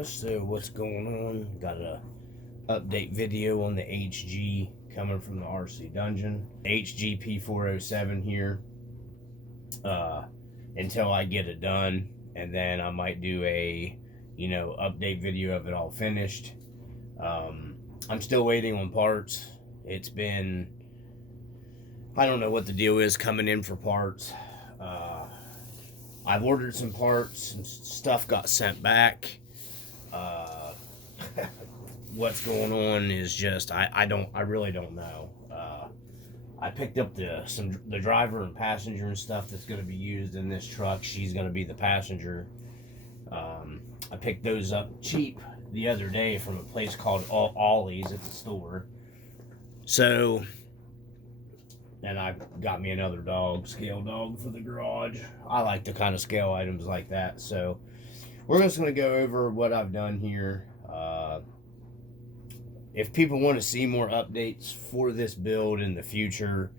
guys, so what's going on? Got a update video on the HG coming from the RC Dungeon. HG-P407 here until I get it done, and then I might do a update video of it all finished. I'm still waiting on parts. It's been, I don't know what the deal is coming in for parts. I've ordered some parts and stuff got sent back. What's going on is just I really don't know. I picked up the driver and passenger and stuff that's going to be used in this truck. She's going to be the passenger. I picked those up cheap the other day from a place called Ollie's at the store. So, and I got me another scale dog for the garage. I like the kind of scale items like that. So we're just going to go over what I've done here. If people want to see more updates for this build in the future,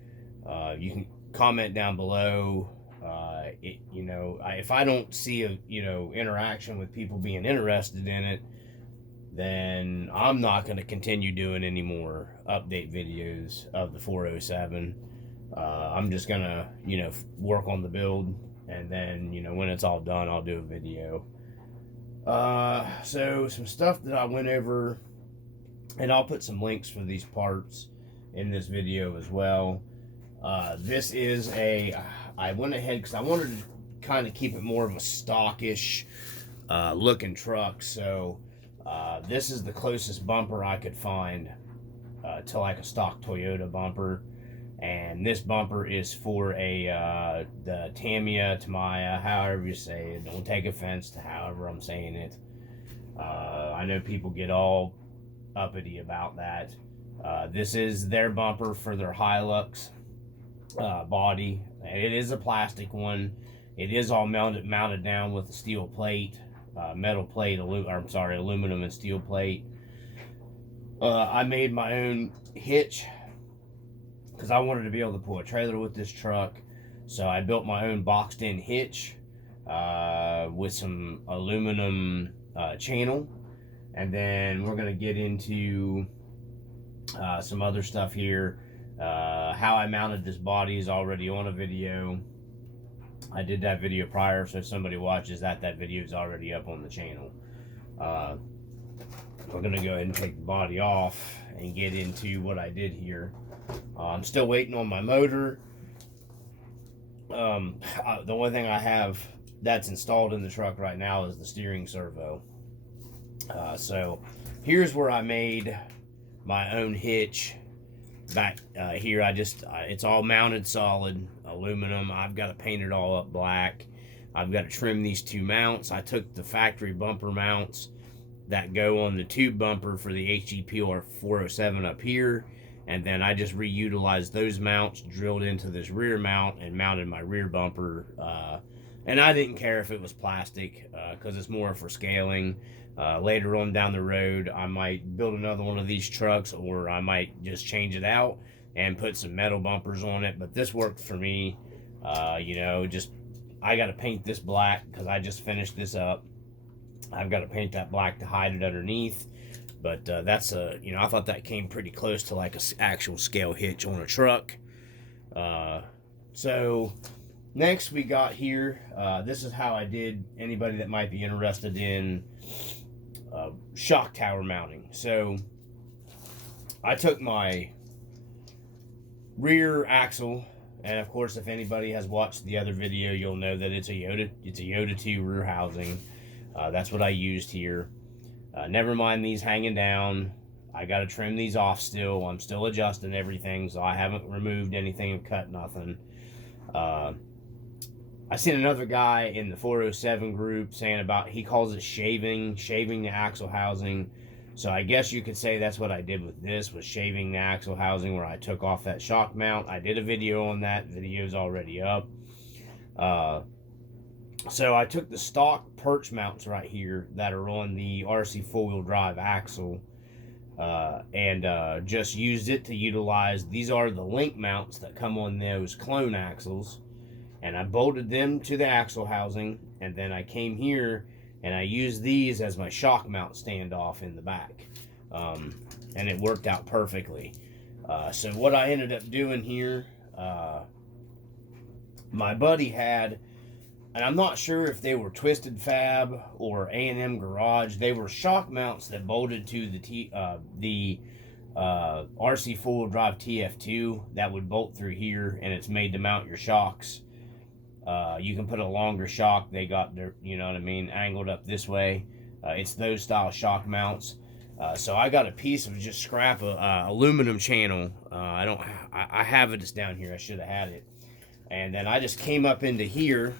you can comment down below. If I don't see a interaction with people being interested in it, then I'm not going to continue doing any more update videos of the 407. I'm just going to, work on the build, and then, when it's all done, I'll do a video. So some stuff that I went over, and I'll put some links for these parts in this video as well. This is I went ahead because I wanted to kind of keep it more of a stockish looking truck. So this is the closest bumper I could find to like a stock Toyota bumper. And this bumper is for the Tamiya, however you say it. Don't take offense to however I'm saying it. I know people get all uppity about that. This is their bumper for their Hilux body. It is a plastic one. It is all mounted down with a steel plate, metal plate, aluminum and steel plate. I made my own hitch because I wanted to be able to pull a trailer with this truck. So I built my own boxed in hitch with some aluminum channel. And then we're going to get into some other stuff here. How I mounted this body is already on a video. I did that video prior, so if somebody watches that video is already up on the channel. We're going to go ahead and take the body off and get into what I did here. I'm still waiting on my motor. The only thing I have that's installed in the truck right now is the steering servo. So here's where I made my own hitch back here. It's all mounted solid aluminum. I've got to paint it all up black. I've got to trim these two mounts. I took the factory bumper mounts that go on the tube bumper for the HG-P407 up here, and then I just reutilized those mounts, drilled into this rear mount, and mounted my rear bumper. And I didn't care if it was plastic because it's more for scaling. Later on down the road, I might build another one of these trucks, or I might just change it out and put some metal bumpers on it. But this worked for me. I got to paint this black because I just finished this up. I've got to paint that black to hide it underneath. But that's I thought that came pretty close to like an actual scale hitch on a truck. So next we got here, this is how I did. Anybody that might be interested in shock tower mounting. So I took my rear axle, and of course if anybody has watched the other video, you'll know that it's a Yota 2 rear housing. That's what I used here. Never mind these hanging down. I got to trim these off still. I'm still adjusting everything, so I haven't removed anything and cut nothing. I seen another guy in the 407 group saying he calls it shaving the axle housing. So I guess you could say that's what I did with this, was shaving the axle housing, where I took off that shock mount. I did a video on that. The video's already up. So I took the stock perch mounts right here that are on the RC four-wheel drive axle and just used it to utilize. These are the link mounts that come on those clone axles. And I bolted them to the axle housing, and then I came here and I used these as my shock mount standoff in the back, and it worked out perfectly. So what I ended up doing here, my buddy had, and I'm not sure if they were Twisted Fab or A&M Garage. They were shock mounts that bolted to the RC four-wheel drive TF2 that would bolt through here, and it's made to mount your shocks. You can put a longer shock. They got their, you know what I mean, angled up this way. It's those style shock mounts. So I got a piece of just scrap aluminum channel. I have it. It's down here. I should have had it. And then I just came up into here,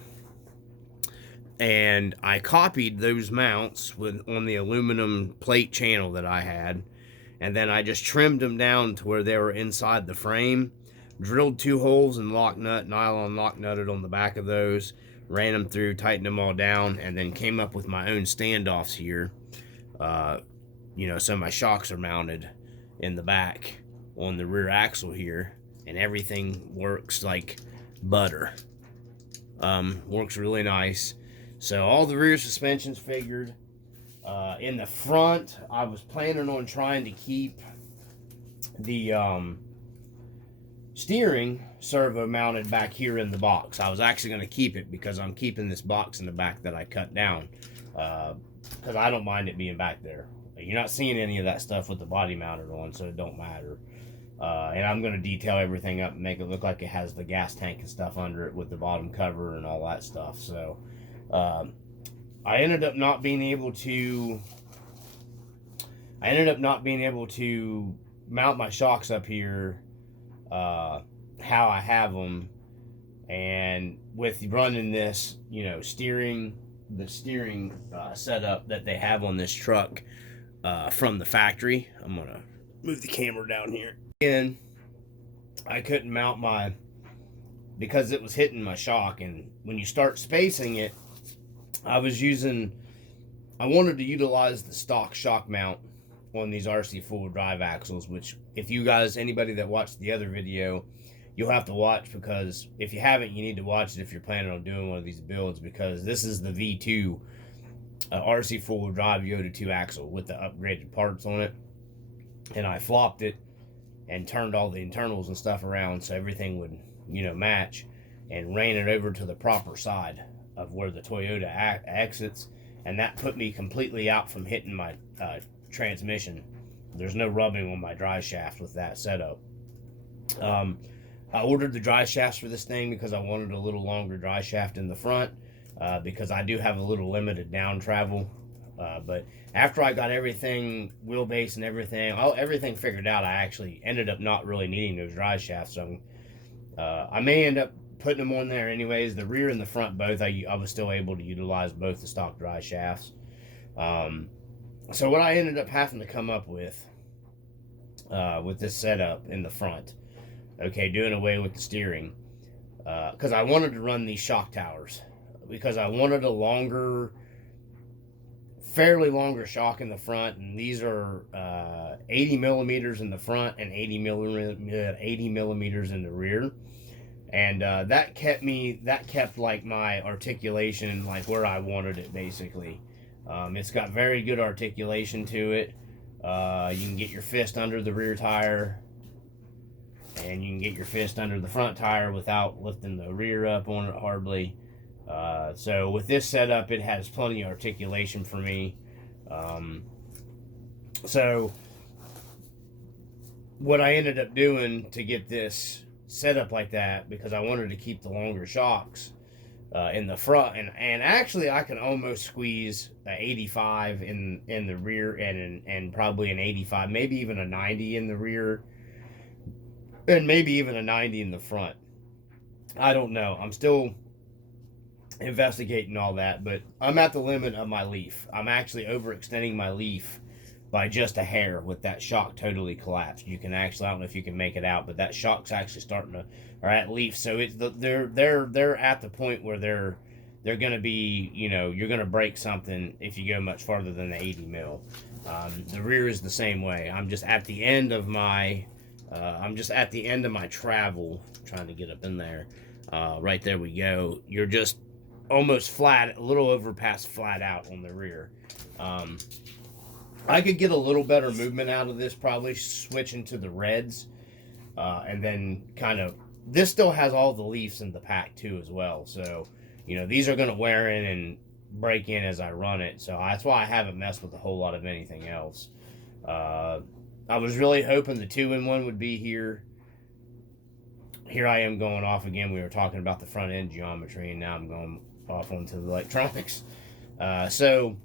and I copied those mounts on the aluminum plate channel that I had, and then I just trimmed them down to where they were inside the frame, drilled 2 holes and nylon lock nutted on the back of those, ran them through, tightened them all down, and then came up with my own standoffs here. You know, so my shocks are mounted in the back on the rear axle here, and everything works like butter. Works really nice. So all the rear suspension's figured. In the front, I was planning on trying to keep the steering servo mounted back here in the box. I was actually going to keep it because I'm keeping this box in the back that I cut down, because I don't mind it being back there. You're not seeing any of that stuff with the body mounted on, so it don't matter. And I'm going to detail everything up and make it look like it has the gas tank and stuff under it with the bottom cover and all that stuff. So I ended up not being able to mount my shocks up here how I have them, and with running this, you know, steering setup that they have on this truck from the factory. I'm gonna move the camera down here. And I couldn't mount because it was hitting my shock, and when you start spacing it, I wanted to utilize the stock shock mount on these RC four-wheel drive axles, which if you guys, anybody that watched the other video, you'll have to watch, because if you haven't, you need to watch it if you're planning on doing one of these builds, because this is the V2 RC four-wheel drive Yota 2 axle with the upgraded parts on it, and I flopped it and turned all the internals and stuff around so everything would, you know, match, and ran it over to the proper side of where the Toyota exits, and that put me completely out from hitting my transmission. There's no rubbing on my drive shaft with that setup. I ordered the drive shafts for this thing because I wanted a little longer drive shaft in the front, because I do have a little limited down travel. But after I got everything, wheelbase and everything figured out, I actually ended up not really needing those drive shafts. So I may end up putting them on there anyways. The rear and the front both, I was still able to utilize both the stock drive shafts. So what I ended up having to come up with this setup in the front, okay, doing away with the steering, because I wanted to run these shock towers, because I wanted a fairly longer shock in the front, and these are 80 millimeters in the front and 80 millimeters in the rear, and that kept like my articulation like where I wanted it, basically. It's got very good articulation to it. You can get your fist under the rear tire, and you can get your fist under the front tire without lifting the rear up on it hardly. So with this setup, it has plenty of articulation for me. So what I ended up doing to get this set up like that, because I wanted to keep the longer shocks in the front, and actually I can almost squeeze an 85 in the rear, and probably an 85, maybe even a 90 in the rear, and maybe even a 90 in the front. I don't know. I'm still investigating all that, but I'm at the limit of my leaf. I'm actually overextending my leaf by just a hair with that shock totally collapsed. You can actually, I don't know if you can make it out, but that shock's actually starting to, or at leaf. So it's they're at the point where they're going to be, you know, you're going to break something if you go much farther than the 80 mil. The rear is the same way. I'm just at the end of my travel, trying to get up in there. Right there we go. You're just almost flat, a little over past flat out on the rear. I could get a little better movement out of this, probably switching to the reds, and then kind of, this still has all the leaves in the pack too as well. So, you know, these are going to wear in and break in as I run it. So that's why I haven't messed with a whole lot of anything else. I was really hoping the 2-in-1 would be here. Here I am going off again. We were talking about the front end geometry, and now I'm going off onto the electronics. So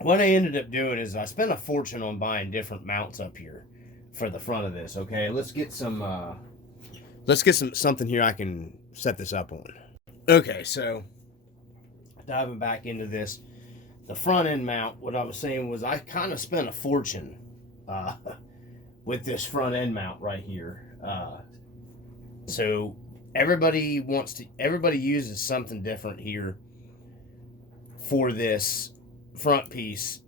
what I ended up doing is I spent a fortune on buying different mounts up here for the front of this. Okay, let's get something here I can set this up on. Okay, so diving back into this, the front end mount, what I was saying was I kind of spent a fortune with this front end mount right here. So everybody uses something different here for this front piece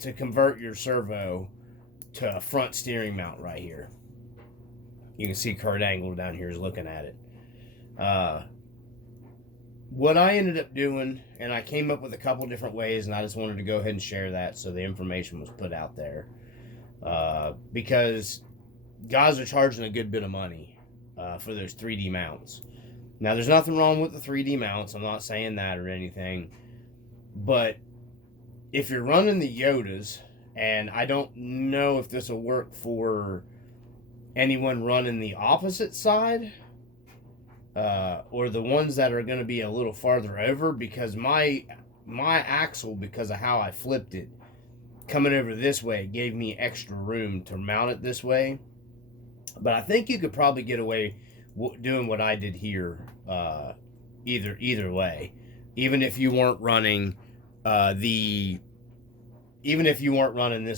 to convert your servo to a front steering mount right here. You can see Kurt Angle down here is looking at it. What I ended up doing, and I came up with a couple different ways, and I just wanted to go ahead and share that so the information was put out there. Because guys are charging a good bit of money for those 3D mounts. Now, there's nothing wrong with the 3D mounts. I'm not saying that or anything. But if you're running the Yotas, and I don't know if this will work for anyone running the opposite side, or the ones that are going to be a little farther over, because my axle, because of how I flipped it, coming over this way, gave me extra room to mount it this way. But I think you could probably get away doing what I did here, either way. Even if you weren't running this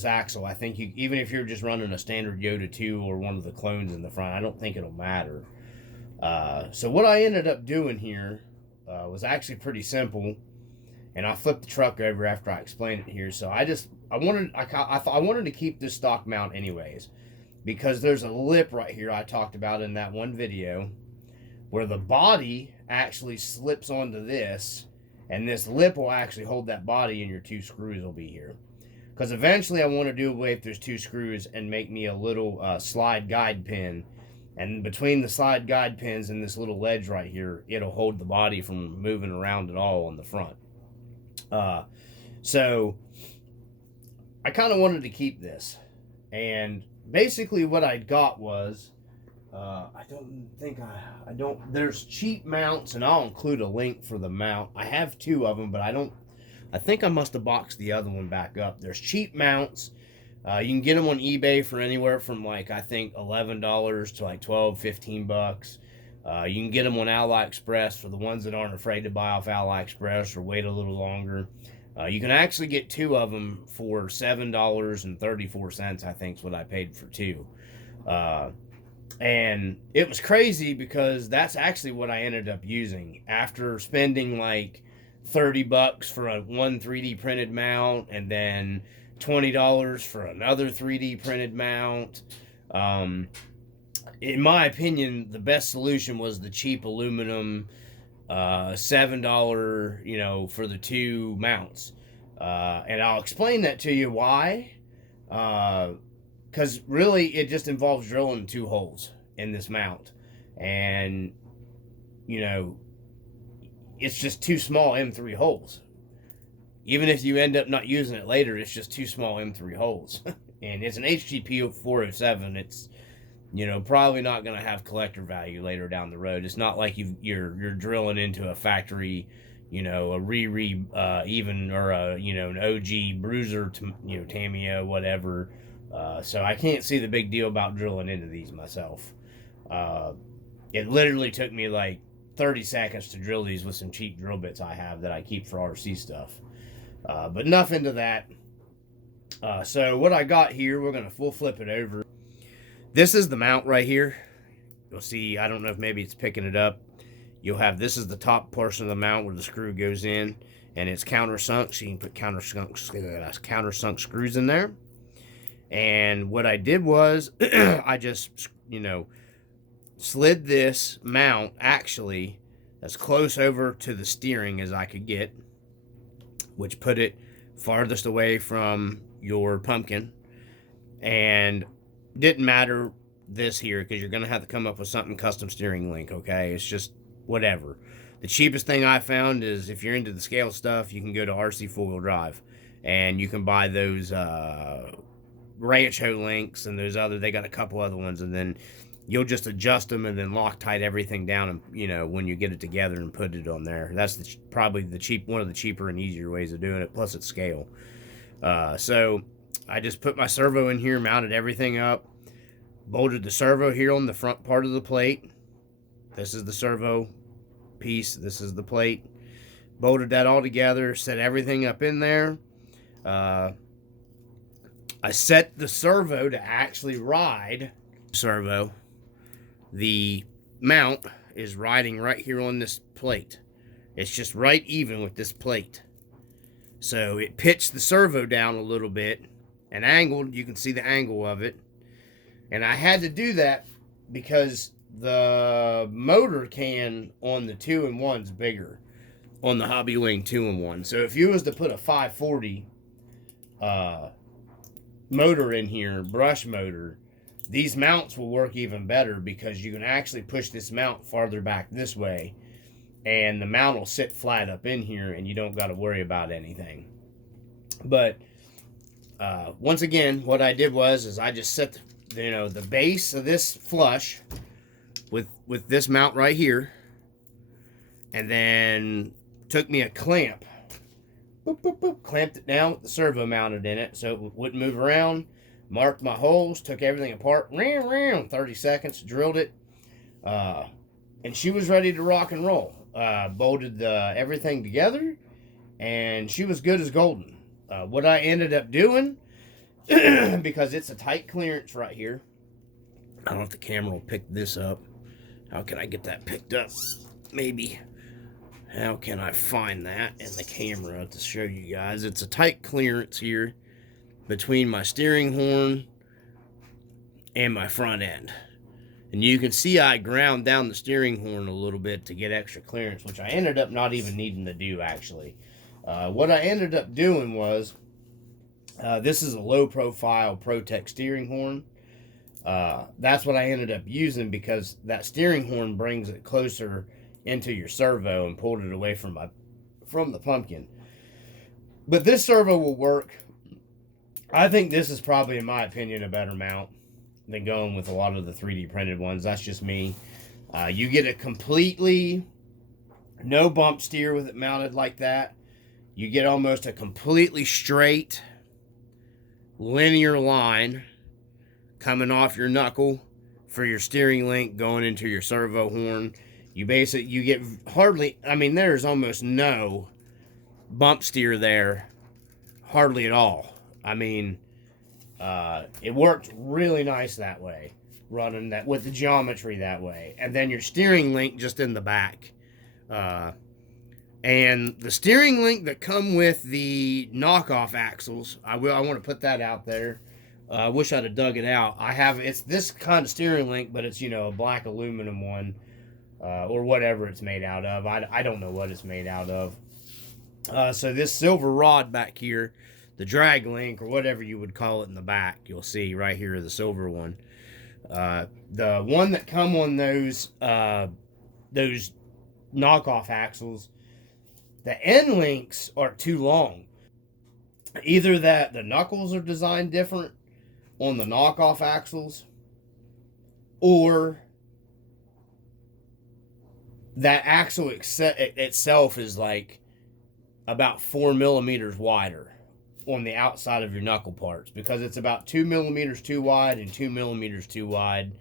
axle, I think even if you're just running a standard Yota 2 or one of the clones in the front, I don't think it'll matter. So what I ended up doing here was actually pretty simple, and I flipped the truck over after I explained it here. So I wanted to keep this stock mount anyways, because there's a lip right here I talked about in that one video where the body actually slips onto this, and this lip will actually hold that body, and your 2 screws will be here. Because eventually I want to do away with those 2 screws and make me a little slide guide pin. And between the slide guide pins and this little ledge right here, it'll hold the body from moving around at all on the front. So I kind of wanted to keep this. And basically what I got was, there's cheap mounts, and I'll include a link for the mount. I have 2 of them, but I think I must have boxed the other one back up. There's cheap mounts. You can get them on eBay for anywhere from I think $11 to $12-15. You can get them on AliExpress for the ones that aren't afraid to buy off AliExpress or wait a little longer. You can actually get 2 of them for $7.34, I think is what I paid for 2. And it was crazy because that's actually what I ended up using after spending $30 for one 3D printed mount, and then $20 for another 3D printed mount. In my opinion, the best solution was the cheap aluminum $7, for the 2 mounts. And I'll explain that to you why. Because really, it just involves drilling 2 holes in this mount. And, it's just 2 small M3 holes. Even if you end up not using it later, it's just 2 small M3 holes. And it's an HG-P407. It's, probably not going to have collector value later down the road. It's not like you're drilling into a factory, a even or an OG bruiser, Tamiya, whatever. So I can't see the big deal about drilling into these myself. It literally took me 30 seconds to drill these with some cheap drill bits I have that I keep for RC stuff. But enough into that. So what I got here, we're going to full flip it over. This is the mount right here. You'll see, I don't know if maybe it's picking it up. You'll have, this is the top portion of the mount where the screw goes in, and it's countersunk, so you can put countersunk screws in there. And what I did was, I just, slid this mount actually as close over to the steering as I could get, which put it farthest away from your pumpkin. And didn't matter this here, because you're going to have to come up with something custom steering link, okay? It's just whatever. The cheapest thing I found is, if you're into the scale stuff, you can go to RC four-wheel drive, and you can buy those Rancho links and those other, they got a couple other ones, and then you'll just adjust them and then Loctite everything down, and you know, when you get it together and put it on there. That's probably one of the cheaper and easier ways of doing it, plus it's scale. So I just put my servo in here, mounted everything up, bolted the servo here on the front part of the plate. This is the servo piece, this is the plate. Bolted that all together, set everything up in there. I set the servo to actually ride. Servo, the mount is riding right here on this plate. It's just right even with this plate. So it pitched the servo down a little bit and angled. You can see the angle of it. And I had to do that because the motor can on the 2-in-1's bigger, on the Hobby Wing 2-in-1. So if you was to put a 540 motor in here, brush motor, these mounts will work even better, because you can actually push this mount farther back this way, and the mount will sit flat up in here, and you don't got to worry about anything. But once again, what I did was I just set the base of this flush with this mount right here, and then took me a clamp, boop, boop, boop, clamped it down with the servo mounted in it so it wouldn't move around. Marked my holes, took everything apart, 30 seconds, drilled it, and she was ready to rock and roll. Bolted everything together, and she was good as golden. What I ended up doing, because it's a tight clearance right here, I don't know if the camera will pick this up. How can I get that picked up? Maybe. How can I find that in the camera to show you guys? It's a tight clearance here between my steering horn and my front end. And you can see I ground down the steering horn a little bit to get extra clearance, which I ended up not even needing to do, actually. What I ended up doing was, this is a low-profile Protec steering horn. That's what I ended up using, because that steering horn brings it closer into your servo and pulled it away from the pumpkin. But this servo will work. I think this is probably, in my opinion, a better mount than going with a lot of the 3D printed ones. That's just me. You get a completely no bump steer with it mounted like that. You get almost a completely straight linear line coming off your knuckle for your steering link going into your servo horn. You get hardly, I mean, there's almost no bump steer there, hardly at all. I mean, it worked really nice that way, running that with the geometry that way. And then your steering link just in the back. And the steering link that come with the knockoff axles, I want to put that out there. I wish I'd have dug it out. It's this kind of steering link, but it's, a black aluminum one, or whatever it's made out of. I don't know what it's made out of. So this silver rod back here, the drag link, or whatever you would call it in the back, you'll see right here, the silver one. The one that come on those knockoff axles, the end links are too long. Either that the knuckles are designed different on the knockoff axles, or that axle itself is like about 4 millimeters wider on the outside of your knuckle parts, because it's about 2 millimeters too wide and 2 millimeters too wide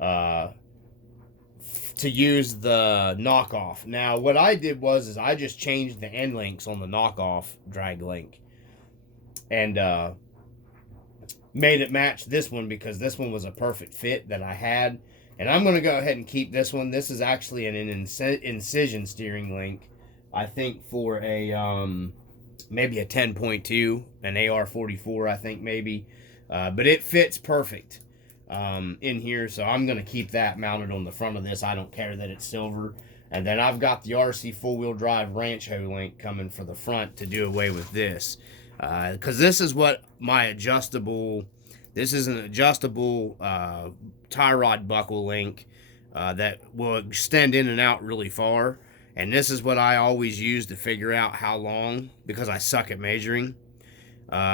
to use the knockoff. Now, what I did was I just changed the end links on the knockoff drag link and made it match this one, because this one was a perfect fit that I had. And I'm going to go ahead and keep this one. This is actually an incision steering link, I think, for a maybe a 10.2, an AR-44, I think, maybe. But it fits perfect in here, so I'm going to keep that mounted on the front of this. I don't care that it's silver. And then I've got the RC four-wheel drive ranch hoe link coming for the front to do away with this. Because this is what my adjustable, this is an adjustable tie rod buckle link that will extend in and out really far. And this is what I always use to figure out how long, because I suck at measuring.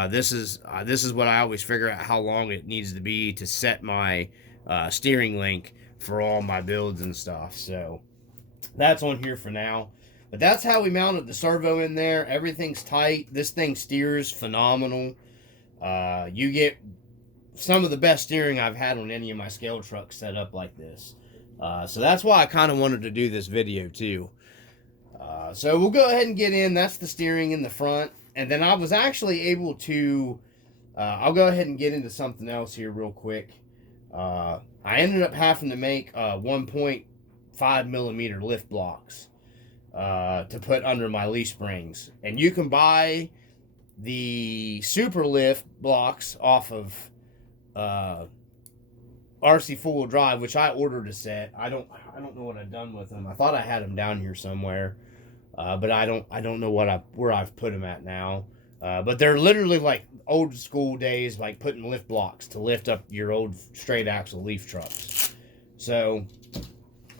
This is what I always figure out how long it needs to be to set my steering link for all my builds and stuff. So that's on here for now. But that's how we mounted the servo in there. Everything's tight. This thing steers phenomenal. You get some of the best steering I've had on any of my scale trucks set up like this. So that's why I kind of wanted to do this video too. So we'll go ahead and get in. That's the steering in the front. And then I was actually able to, I'll go ahead and get into something else here real quick. I ended up having to make 1.5 millimeter lift blocks to put under my leaf springs. And you can buy the super lift blocks off of RC four-wheel drive, which I ordered a set. I don't know what I've done with them. I thought I had them down here somewhere, but I don't know where I've put them at now. But they're literally like old school days, like putting lift blocks to lift up your old straight axle leaf trucks. So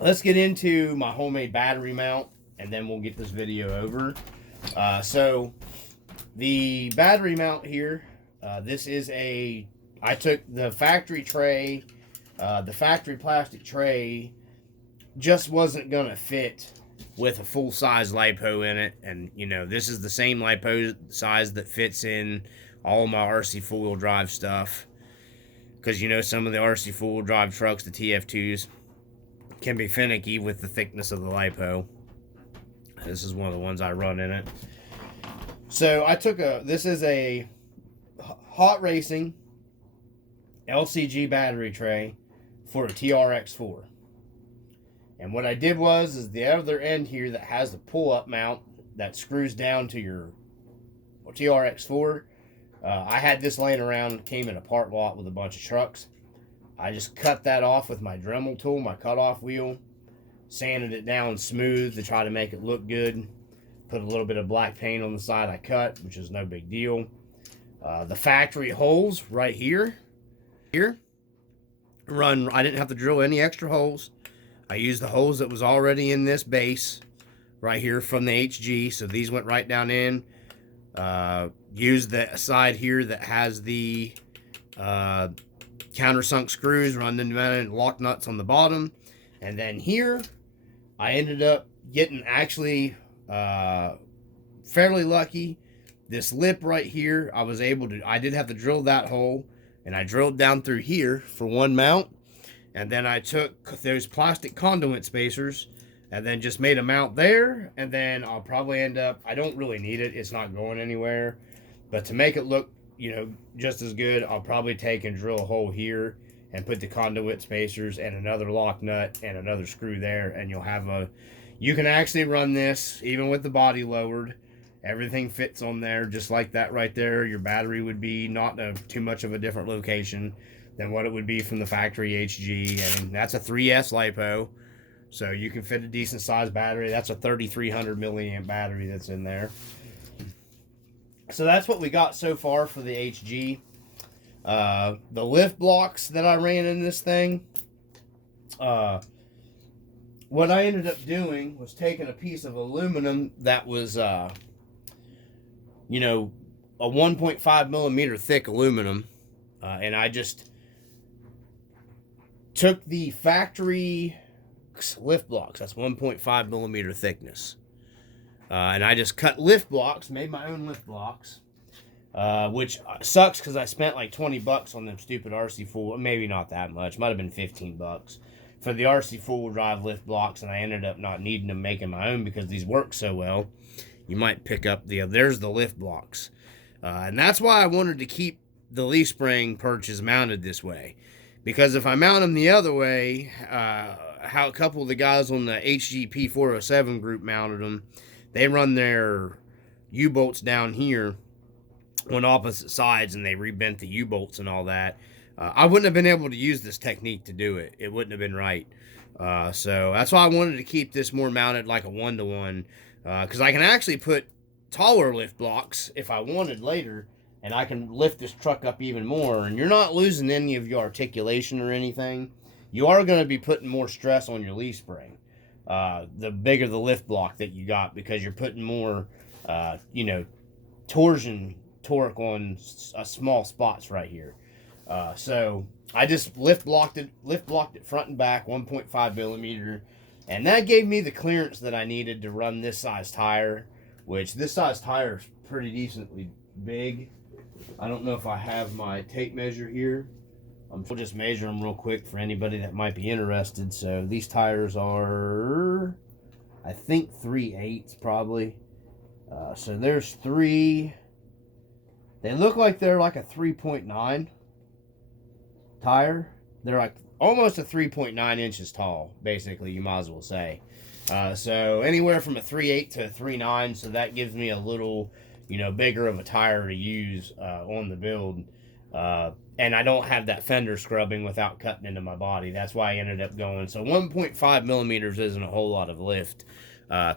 let's get into my homemade battery mount, and then we'll get this video over. So the battery mount here, this is I took the factory tray, the factory plastic tray just wasn't gonna fit with a full-size LiPo in it. And you know, this is the same LiPo size that fits in all my RC four-wheel drive stuff, because you know, some of the RC four-wheel drive trucks, the TF2s, can be finicky with the thickness of the LiPo. This is one of the ones I run in it. So I took this is a hot racing LCG battery tray for a TRX4. And what I did is the other end here that has the pull-up mount that screws down to your TRX4, I had this laying around, came in a part lot with a bunch of trucks. I just cut that off with my Dremel tool, my cutoff wheel, sanded it down smooth to try to make it look good. Put a little bit of black paint on the side I cut, which is no big deal. The factory holes right here run, I didn't have to drill any extra holes. I used the holes that was already in this base right here from the HG, so these went right down in. Used the side here that has the countersunk screws, run them down and lock nuts on the bottom. And then here I ended up getting actually fairly lucky. This lip right here, I did have to drill that hole, and I drilled down through here for one mount. And then I took those plastic conduit spacers and then just made a mount there. And then I'll probably end up, I don't really need it, it's not going anywhere. But to make it look, you know, just as good, I'll probably take and drill a hole here and put the conduit spacers and another lock nut and another screw there. And you'll have you can actually run this even with the body lowered. Everything fits on there just like that right there. Your battery would be not too much of a different location than what it would be from the factory HG. And that's a 3S LiPo, so you can fit a decent sized battery. That's a 3300 milliamp battery that's in there. So that's what we got so far for the HG. The lift blocks that I ran in this thing, what I ended up doing was taking a piece of aluminum that was you know, a 1.5 millimeter thick aluminum, and I just took the factory lift blocks, that's 1.5 millimeter thickness, and I just cut lift blocks, made my own lift blocks, which sucks because I spent like 20 bucks on them stupid RC4, maybe not that much, might have been 15 bucks for the RC four-wheel drive lift blocks, and I ended up not needing to making my own because these work so well. You might pick up there's the lift blocks, and that's why I wanted to keep the leaf spring perches mounted this way. Because if I mount them the other way, how a couple of the guys on the HG-P407 group mounted them, they run their U-bolts down here on opposite sides, and they rebent the U-bolts and all that. I wouldn't have been able to use this technique to do it. It wouldn't have been right. So that's why I wanted to keep this more mounted like a 1-to-1, because I can actually put taller lift blocks if I wanted later, and I can lift this truck up even more, and you're not losing any of your articulation or anything. You are going to be putting more stress on your leaf spring, the bigger the lift block that you got, because you're putting more, torsion torque on small spots right here. So I just lift blocked it front and back, 1.5 millimeter, and that gave me the clearance that I needed to run this size tire, which this size tire is pretty decently big. I don't know if I have my tape measure here. We'll just measure them real quick for anybody that might be interested. So these tires are, I think, 3/8 probably. So there's 3. They look like they're like a 3.9 tire. They're like almost a 3.9 inches tall, basically, you might as well say. So anywhere from a 3/8 to a 3.9, so that gives me a little, bigger of a tire to use on the build. And I don't have that fender scrubbing without cutting into my body. That's why I ended up going. So 1.5 millimeters isn't a whole lot of lift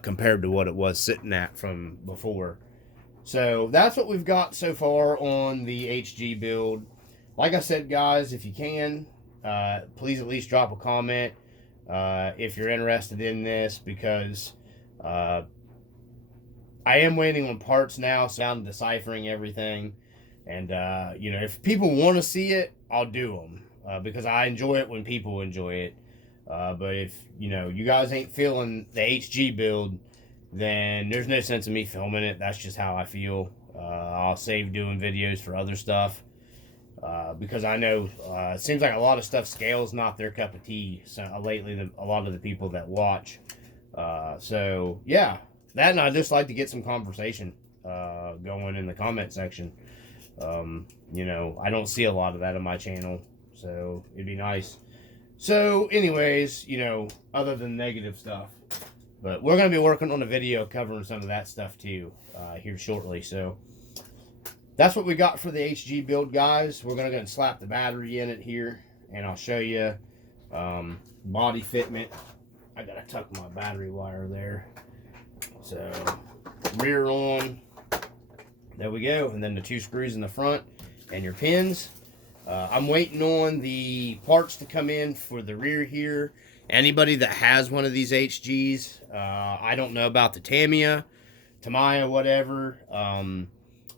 compared to what it was sitting at from before. So that's what we've got so far on the HG build. Like I said, guys, if you can, please at least drop a comment if you're interested in this, because I am waiting on parts now, so I'm deciphering everything. And, if people want to see it, I'll do them because I enjoy it when people enjoy it. But if, you guys ain't feeling the HG build, then there's no sense in me filming it. That's just how I feel. I'll save doing videos for other stuff because I know it seems like a lot of stuff scale's not their cup of tea. So lately, a lot of the people that watch. So, yeah, that, and I just like to get some conversation going in the comment section. I don't see a lot of that on my channel, so it'd be nice. So anyways, other than negative stuff, but we're going to be working on a video covering some of that stuff too here shortly. So that's what we got for the HG build, guys. We're going to go and slap the battery in it here, and I'll show you body fitment. I gotta tuck my battery wire there. So rear on. There we go, and then the 2 screws in the front and your pins. I'm waiting on the parts to come in for the rear here. Anybody that has one of these HGs, I don't know about the Tamiya, whatever.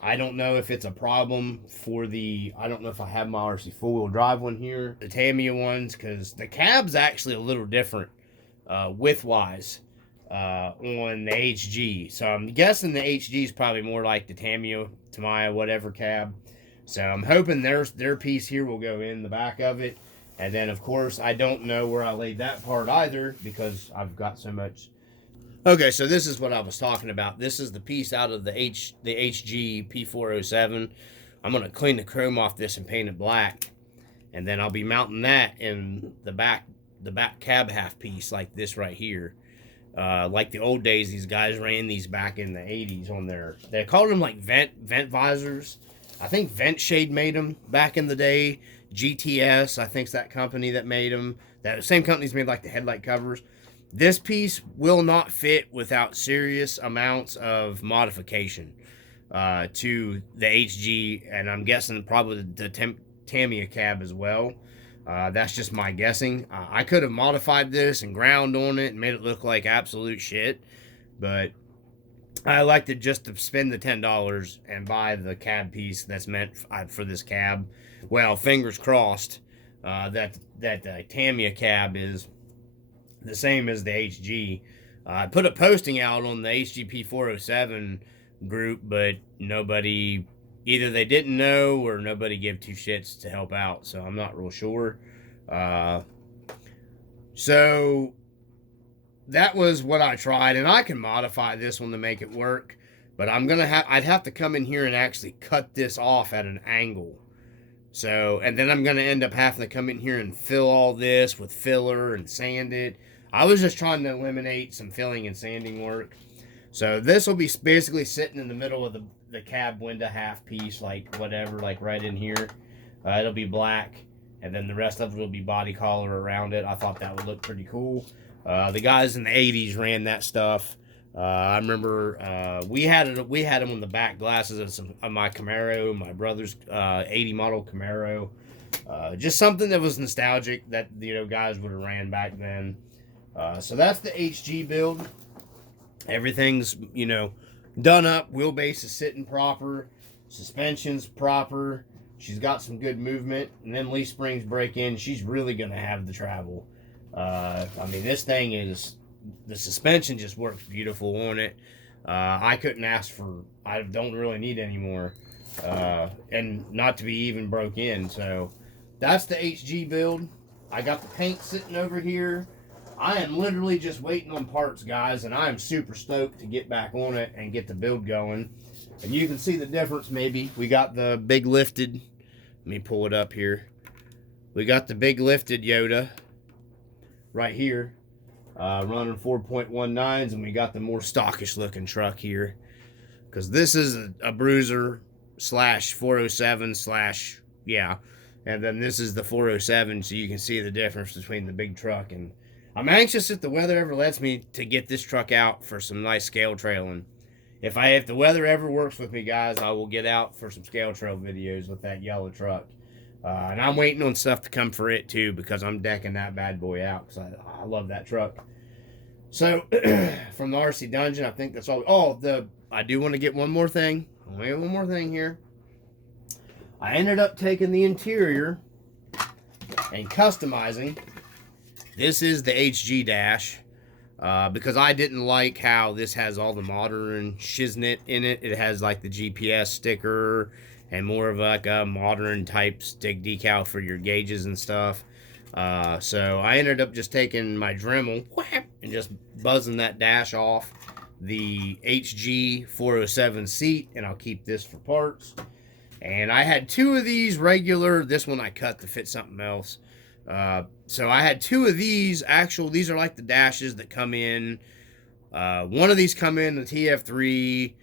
I don't know if it's a problem for I don't know if I have my RC 4-wheel drive one here. The Tamiya ones, because the cab's actually a little different width-wise. On the HG, so I'm guessing the HG is probably more like the Tamiya, whatever cab. So I'm hoping their piece here will go in the back of it, and then of course I don't know where I laid that part either because I've got so much. Okay, so this is what I was talking about. This is the piece out of the HG-P407. I'm gonna clean the chrome off this and paint it black, and then I'll be mounting that in the back cab half piece like this right here. Like the old days, these guys ran these back in the 80s on they called them like vent visors. I think Vent Shade made them back in the day. GTS, I think's that company that made them. That same company's made like the headlight covers. This piece will not fit without serious amounts of modification to the HG, and I'm guessing probably the Tamiya cab as well. That's just my guessing. I could have modified this and ground on it and made it look like absolute shit, but I elected just to spend the $10 and buy the cab piece that's meant for this cab. Well, fingers crossed that the Tamiya cab is the same as the HG. I put a posting out on the HG-P407 group, but nobody, either they didn't know or nobody gave 2 shits to help out, so I'm not real sure. So that was what I tried, and I can modify this one to make it work, but I'd have to come in here and actually cut this off at an angle. So, and then I'm going to end up having to come in here and fill all this with filler and sand it. I was just trying to eliminate some filling and sanding work. So this will be basically sitting in the middle of the cab window half piece, like whatever, like right in here. It'll be black. and then the rest of it will be body color around it. I thought that would look pretty cool. The guys in the 80s ran that stuff. I remember we had them on the back glasses of my Camaro, my brother's 80 model Camaro. Just something that was nostalgic that, you know, guys would have ran back then. So that's the HG build. Everything's, you know, done up. Wheelbase is sitting proper. Suspension's proper. She's got some good movement. And then leaf springs break in. She's really going to have the travel. I mean, this thing is... The suspension just works beautiful on it. I couldn't ask for... I don't really need any more. And not to be even broke in. So, that's the HG build. I got the paint sitting over here. I am literally just waiting on parts, guys. And I am super stoked to get back on it and get the build going. And you can see the difference maybe. We got the big lifted... Let me pull it up here. We got the big lifted Yota right here. Running 4.19s, and we got the more stockish looking truck here, because this is a bruiser slash 407 slash, yeah, and then this is the 407, so you can see the difference between the big truck. And I'm anxious if the weather ever lets me to get this truck out for some nice scale trailing. If the weather ever works with me, guys, I will get out for some scale trail videos with that yellow truck. And I'm waiting on stuff to come for it too, because I'm decking that bad boy out, because I love that truck. So, from the RC Dungeon, I think that's all. Oh, I do want to get one more thing. Only one more thing here. I ended up taking the interior and customizing. This is the HG dash, because I didn't like how this has all the modern shiznit in it. It has like the GPS sticker and more of like a modern type stick decal for your gauges and stuff. So I ended up just taking my Dremel and just buzzing that dash off the HG-407 seat, and I'll keep this for parts. And I had two of these regular. This one I cut to fit something else. So I had two of these actual. These are like the dashes that come in. One of these come in the TF3.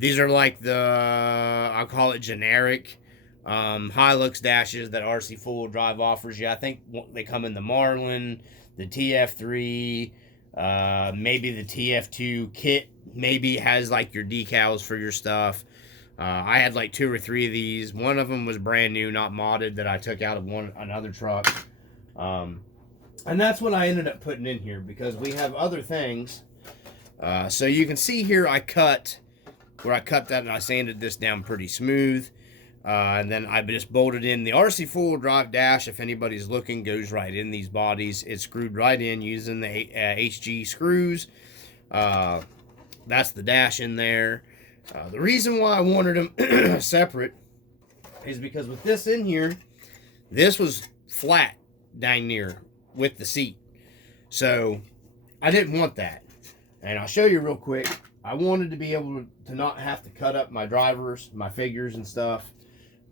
These are like the, I'll call it generic Hilux dashes that RC Full Drive offers you. I think they come in the Marlin, the TF3, maybe the TF2 kit maybe has like your decals for your stuff. I had like 2 or 3 of these. One of them was brand new, not modded, that I took out of another truck. And that's what I ended up putting in here, because we have other things. So you can see here I cut that, and I sanded this down pretty smooth. And then I just bolted in the RC Full Drive dash. If anybody's looking, goes right in these bodies. It's screwed right in using the HG screws. That's the dash in there. The reason why I wanted them separate is because with this in here, this was flat dang near with the seat. So I didn't want that. And I'll show you real quick. I wanted to be able to not have to cut up my drivers, my figures and stuff.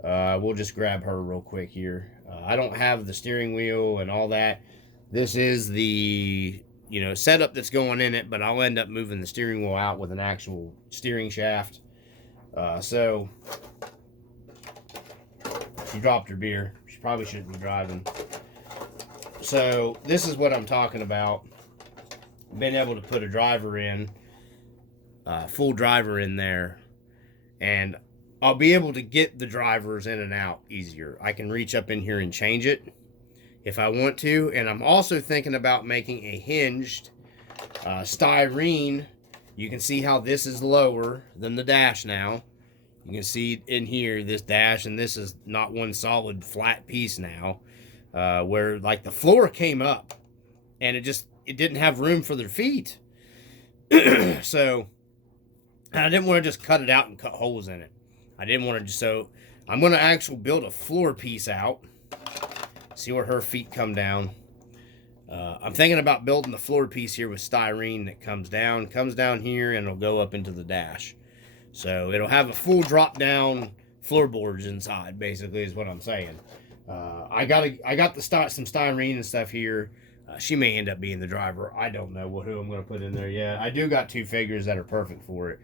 We'll just grab her real quick here. I don't have the steering wheel and all that. This is the, setup that's going in it, but I'll end up moving the steering wheel out with an actual steering shaft. So she dropped her beer. She probably shouldn't be driving. So this is what I'm talking about. Been able to put a driver in, full driver in there, and I'll be able to get the drivers in and out easier. I can reach up in here and change it if I want to. And I'm also thinking about making a hinged styrene. You can see how this is lower than the dash now. You can see in here this dash, and this is not one solid flat piece now, where like the floor came up and it didn't have room for their feet. So I didn't want to just cut it out and cut holes in it. I didn't want to just, so I'm going to actually build a floor piece out. See where her feet come down. I'm thinking about building the floor piece here with styrene that comes down here, and it'll go up into the dash. So it'll have a full drop down floorboards inside, basically, is what I'm saying. I got some styrene and stuff here. She may end up being the driver. I don't know who I'm going to put in there yet. I do got 2 figures that are perfect for it.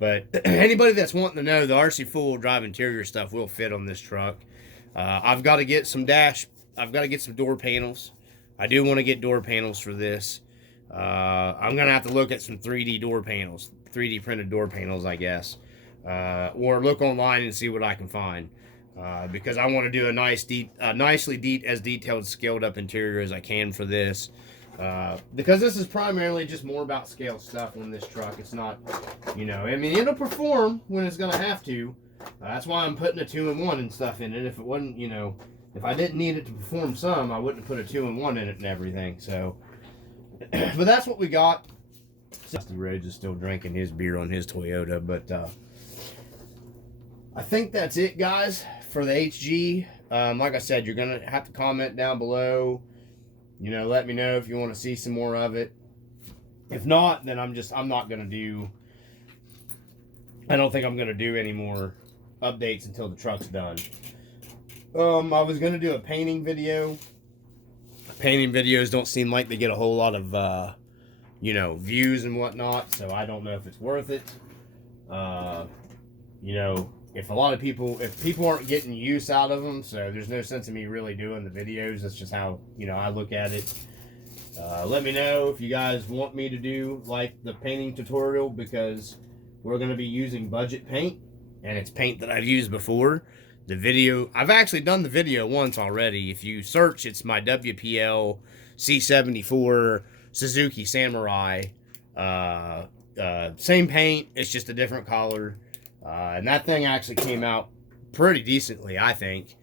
But anybody that's wanting to know, the RC Full Drive interior stuff will fit on this truck. I've got to get some door panels. I do want to get door panels for this. I'm going to have to look at some 3D door panels, 3D printed door panels, I guess. Or look online and see what I can find. Because I want to do a nicely as detailed, scaled up interior as I can for this. Because this is primarily just more about scale stuff on this truck. It's not, you know, I mean, it'll perform when it's going to have to. That's why I'm putting a 2-in-1 and stuff in it. If it wasn't, you know, if I didn't need it to perform some, I wouldn't have put a 2-in-1 in it and everything. So, but that's what we got. Dusty Rhodes is still drinking his beer on his Toyota, but I think that's it, guys, for the HG. Like I said, you're gonna have to comment down below. You know, let me know if you want to see some more of it. If not, then I'm not gonna do. I don't think I'm gonna do any more updates until the truck's done. I was gonna do a painting video. Painting videos don't seem like they get a whole lot of you know, views and whatnot, so I don't know if it's worth it. You know, if people aren't getting use out of them, so there's no sense in me really doing the videos. That's just how, you know, I look at it. Let me know if you guys want me to do like the painting tutorial, because we're going to be using budget paint, and it's paint that I've used before. The video, I've actually done the video once already. If you search, it's my WPL C74 Suzuki Samurai. Same paint, it's just a different color. And that thing actually came out pretty decently, I think,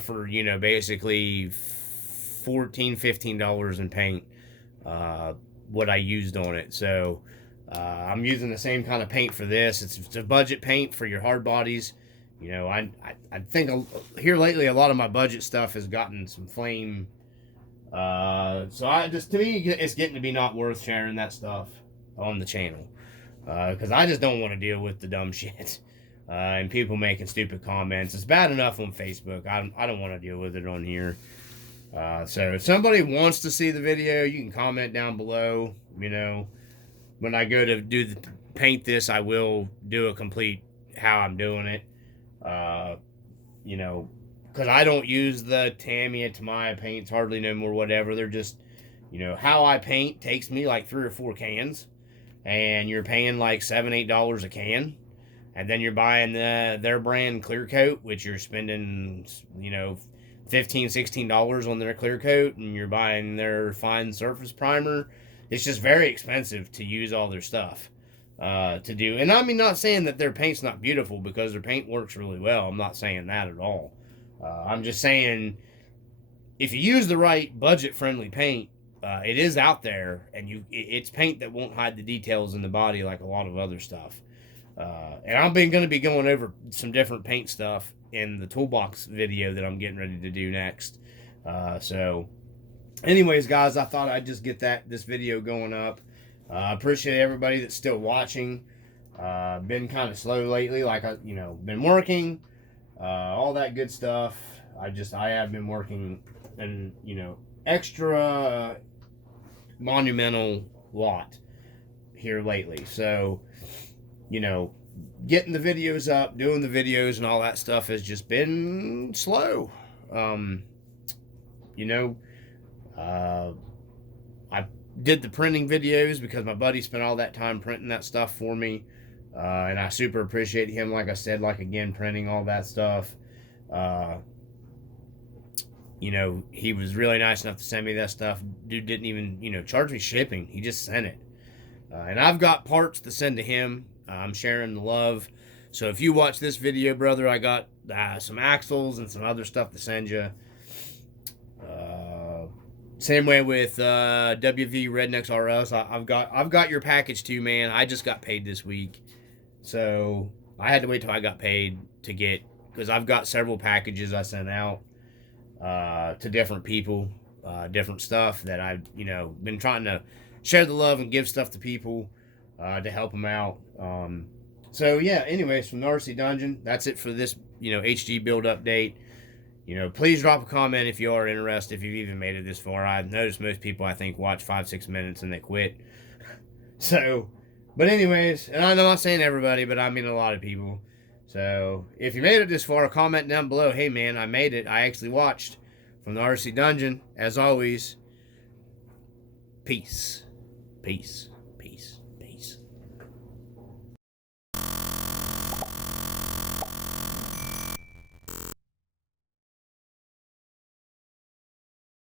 for, you know, basically $14, $15 in paint, what I used on it. So I'm using the same kind of paint for this. It's a budget paint for your hard bodies. You know, I think here lately a lot of my budget stuff has gotten some flame. So to me, it's getting to be not worth sharing that stuff on the channel. Because I just don't want to deal with the dumb shit. And people making stupid comments. It's bad enough on Facebook. I don't want to deal with it on here. So if somebody wants to see the video, you can comment down below. You know, when I go to paint this, I will do a complete how I'm doing it. You know, because I don't use the Tamiya paints hardly no more, whatever. They're just, you know, how I paint takes me like 3 or 4 cans. And you're paying like $7, $8 a can. And then you're buying their brand clear coat, which you're spending, you know, $15, $16 on their clear coat. And you're buying their fine surface primer. It's just very expensive to use all their stuff to do. And I mean, not saying that their paint's not beautiful, because their paint works really well. I'm not saying that at all. I'm just saying, if you use the right budget-friendly paint, it is out there, and it's paint that won't hide the details in the body like a lot of other stuff. And I'm going to be going over some different paint stuff in the toolbox video that I'm getting ready to do next. So, anyways, guys, I thought I'd just get this video going up. I appreciate everybody that's still watching. Been kind of slow lately, like you know, been working, all that good stuff. I have been working, and you know, extra monumental lot here lately. So, you know, getting the videos up, doing the videos and all that stuff has just been slow. You know, I did the printing videos because my buddy spent all that time printing that stuff for me. And I super appreciate him, like I said, like again, printing all that stuff. You know, he was really nice enough to send me that stuff. Dude didn't even, you know, charge me shipping. He just sent it. And I've got parts to send to him. I'm sharing the love. So if you watch this video, brother, I got some axles and some other stuff to send you. Same way with WV Rednex RS. I've got your package too, man. I just got paid this week. So I had to wait till I got paid to get, because I've got several packages I sent out to different people, different stuff that I've, you know, been trying to share the love and give stuff to people to help them out. So yeah, anyways, from the RC Dungeon, that's it for this, you know, HG build update. You know, please drop a comment if you are interested, if you've even made it this far. I've noticed most people, I think, watch 5-6 minutes and they quit. So, but anyways, and I'm not saying everybody, but I mean a lot of people. So So, if you made it this far, comment down below. Hey, man, I made it. I actually watched from the RC Dungeon. As always, peace. Peace. Peace.